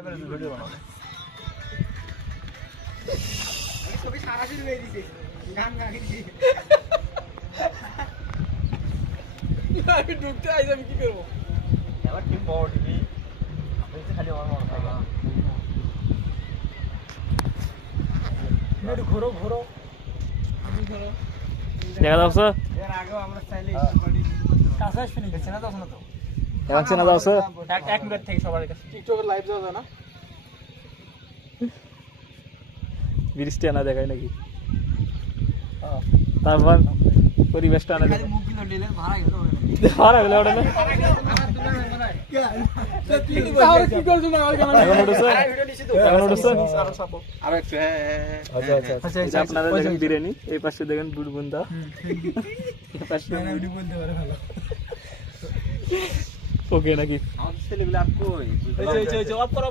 আমি ঢুকতে আইস আমি কি করবো আমার টিম বড় টিভি খালি আমার মনে থাকে একটু ঘোরো ঘোরো আমি ঘোরো দেখা যাচ্ছে এর আগেও আমরা চাইলে কাছে আসবি না চেনা যাচ্ছে না তো এখন চেনা যাচ্ছে এক মিনিট থেকে সবার কাছে টিকটকের লাইভ যাওয়া যায় না বৃষ্টি আনা দেখায় নাকি তারপর পরিবেশটা আনা দেখায় মুখগুলো নিলে ভাড়া গেল ভাড়া গেলে ওটা না তাহলে কি করছ না আর কেন এখন উঠেছে এখন উঠেছে আর একটু আচ্ছা আচ্ছা আচ্ছা আপনারা দেখেন বিরিয়ানি এই পাশে দেখেন বুড়বুন্দা এই পাশে বলতে পারে ভালো ওকে নাকি আমাদের ছেলেগুলো আর কই এই অফ করো